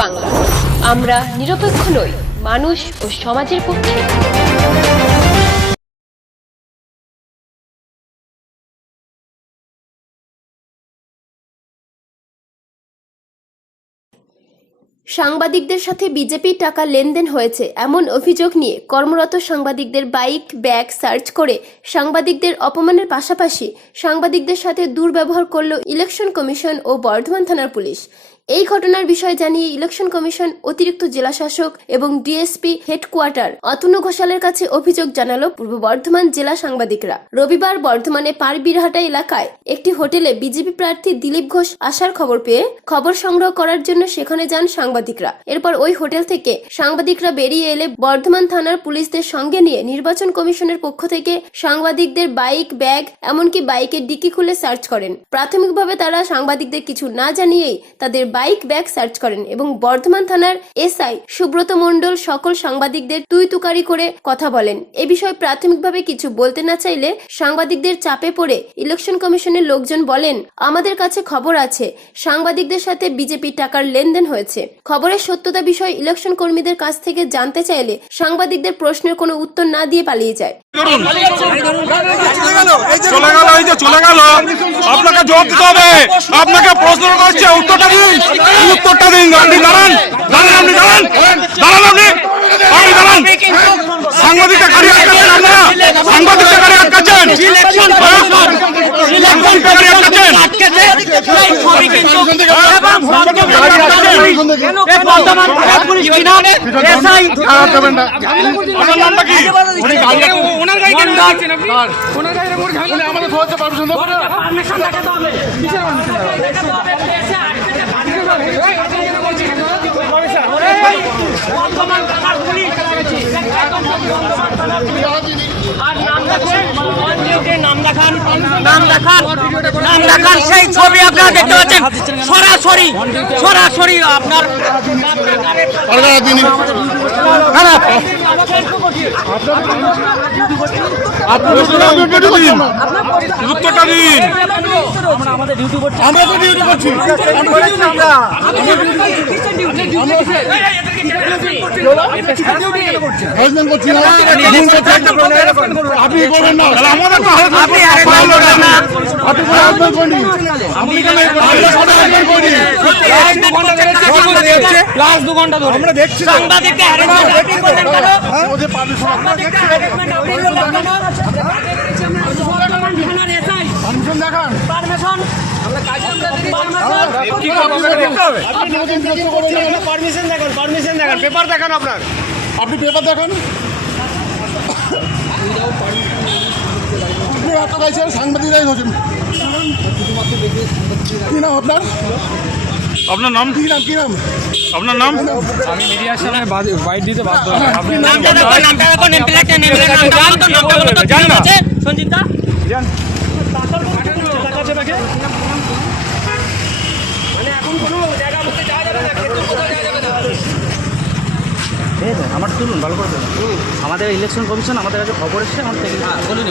বাংলা। আমরা নিরপেক্ষ নই মানুষ ও সমাজের পক্ষে। সাংবাদিকদের সাথে বিজেপির টাকা লেনদেন হয়েছে, এমন অভিযোগ নিয়ে কর্মরত সাংবাদিকদের বাইক, ব্যাগ সার্চ করে সাংবাদিকদের অপমানের পাশাপাশি সাংবাদিকদের সাথে দুর্ব্যবহার করল ইলেকশন কমিশন ও বর্ধমান থানার পুলিশ। এই ঘটনার বিষয়ে জানিয়ে ইলেকশন কমিশন অতিরিক্ত জেলা শাসক এবং ডিএসপি হেডকোয়ার্টার অতনু ঘোষালের কাছে অভিযোগ জানালো পূর্ব বর্ধমান জেলা সাংবাদিকরা। রবিবার বর্ধমানে পারবিরহাটা এলাকায় একটি হোটেলে বিজেপি প্রার্থী দিলীপ ঘোষ আসার খবর পেয়ে খবর সংগ্রহ করার জন্য সেখানে যান সাংবাদিকরা। এরপর ওই হোটেল থেকে সাংবাদিকরা বেরিয়ে এলে বর্ধমান থানার পুলিশদের সঙ্গে নিয়ে নির্বাচন কমিশনের পক্ষ থেকে সাংবাদিকদের বাইক, ব্যাগ, এমনকি বাইকের ডিকি খুলে সার্চ করেন। প্রাথমিকভাবে তারা সাংবাদিকদের কিছু না জানিয়েই তাদের বাইক, ব্যাগ সার্চ করেন এবং বর্ধমান থানার এসআই সুব্রত মণ্ডল সকল সাংবাদিকদের তুই তুকারি করে কথা বলেন। এ বিষয়ে প্রাথমিকভাবে কিছু বলতে না চাইলে সাংবাদিকদের চাপে পড়ে ইলেকশন কমিশনের লোকজন বলেন, আমাদের কাছে খবর আছে, সাংবাদিকদের সাথে বিজেপির টাকার লেনদেন হয়েছে। খবরের সত্যতা বিষয়ে ইলেকশন কর্মীদের কাছ থেকে জানতে চাইলে সাংবাদিকদের প্রশ্নের কোনো উত্তর না দিয়ে পালিয়ে যায়। চলে গেল এই যে চলে গেল। আপনাকে জবাব দিতে হবে। আপনাকে প্রশ্ন করছে উত্তরটা দিন। উত্তরটা দিন। আপনি দাঁড়ান। দাঁড়ান আপনি দাঁড়ান। দাঁড়ান আপনি। আপনি দাঁড়ান। সাংবাদিকটা গাড়ি আটকাচ্ছেন আপনারা। সাংবাদিকটা গাড়ি আটকাচ্ছেন। হ্যাঁ? সাংবাদিকটা গাড়ি আটকাচ্ছেন। আপনার নামটা কি ওনার গাড়ি কেন আছেন আপনি ওনার গাড়ি মোড় ঘালে আমাদের ধরতে পারবেন না নাম দেখান নাম দেখান। নাম দেখান। সেই ছবি আপনারা দেখতে পাচ্ছেন। সরাসরি সরাসরি আপনার উত্তরটা দিন আমরা তো ডিউটি করছি। হ্যারাসমেন্ট আপনি করবেন না। আমাদের তো আপনি হ্যারাসমেন্ট করেনি করিনি লাস্ট দু ঘণ্টা ধরে। আমরা দেখছি সাংবাদিককে harassment করলেন কেন? হ্যাঁ, ওদের পারমিশন আমরা সাংবাদিককে harassment আপনি করলেন কেন? বর্তমান থানার SI, পারমিশন দেখান permission, আপনি নতুন বিরক্ত করবেন না। পারমিশন দেখান পারমিশন দেখান পেপার দেখান আপনার। আপনি পেপার দেখান। সাংবাদিকরাই হচ্ছেন কি নাম আপনার? আপনার নাম? কি নাম কি নাম? আপনার নাম? আমি মিডিয়ার সামনে বাইট দিতে বাধ্য আপনি নামটা দেখো, নামটা দেখো, name plate এ, name কি আছে? আমার তুলুন ভালো করে তুলুন। আমাদের ইলেকশন কমিশন আমাদের কাছে খবর এসেছে আমাদের থেকে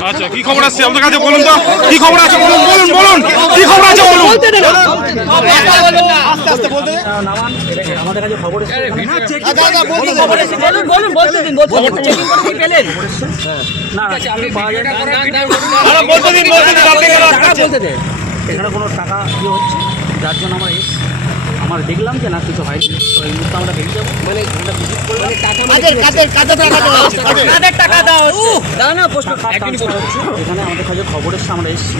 আচ্ছা কি খবর আছে আপনার কাছে বলুন তো। কি খবর আছে? বলুন বলুন বলুন। কি খবর আছে? বলুন। আমাদের কাছে খবর এসেছে। বলুন, বলুন, বলতে দিন, বলতে দিন। করে কি পেলেন? না কিছু পাওয়া যায় না। বলতে দিন বলতে দিন আপনি কেন আটকাচ্ছেন? এখানে কোনো টাকা ইয়ে হচ্ছে? যার জন্য আমরা আমার দেখলাম যে না কিছু হয়নি তো এই মুহূর্তে আমরা বেরিয়ে যাব মানে এখানে আমাদের কাছে খবর এসেছে আমরা এসেছি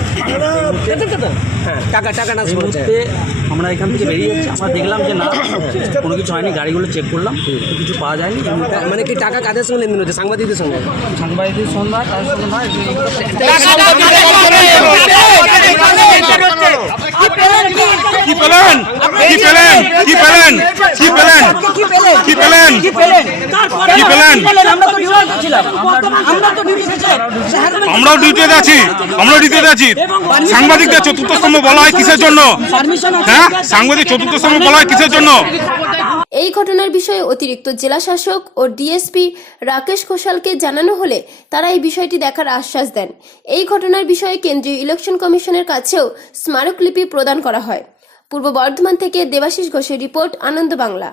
টাকা টাকা না মুহূর্তে আমরা এখান থেকে বেরিয়ে যাচ্ছি আমরা দেখলাম যে না কোনো কিছু হয়নি গাড়িগুলো চেক করলাম কিছু পাওয়া যায়নি মানে কি টাকা কাদের সঙ্গে লেনদেন হচ্ছে সাংবাদিকদের সঙ্গে সাংবাদিকদের সঙ্গে নয় কাদের সঙ্গে? কি পেলেন কি পেলেন কি পেলেন কি পেলেন কি পেলেন আমরাও ডিউটিতে আছি আমরাও ডিউটিতে আছি। সাংবাদিকদের চতুর্থ স্তম্ভ বলা হয় কিসের জন্য? হ্যাঁ? সাংবাদিক চতুর্থ স্তম্ভ বলা হয় কিসের জন্য? এই ঘটনার বিষয়ে অতিরিক্ত জেলা শাসক ও ডিএসপি রাকেশ ঘোষালকে জানানো হলে তারা এই বিষয়টি দেখার আশ্বাস দেন। এই ঘটনার বিষয়ে কেন্দ্রীয় ইলেকশন কমিশনের কাছেও স্মারকলিপি প্রদান করা হয়। পূর্ব বর্ধমান থেকে দেবাশিস ঘোষের রিপোর্ট আনন্দ বাংলা।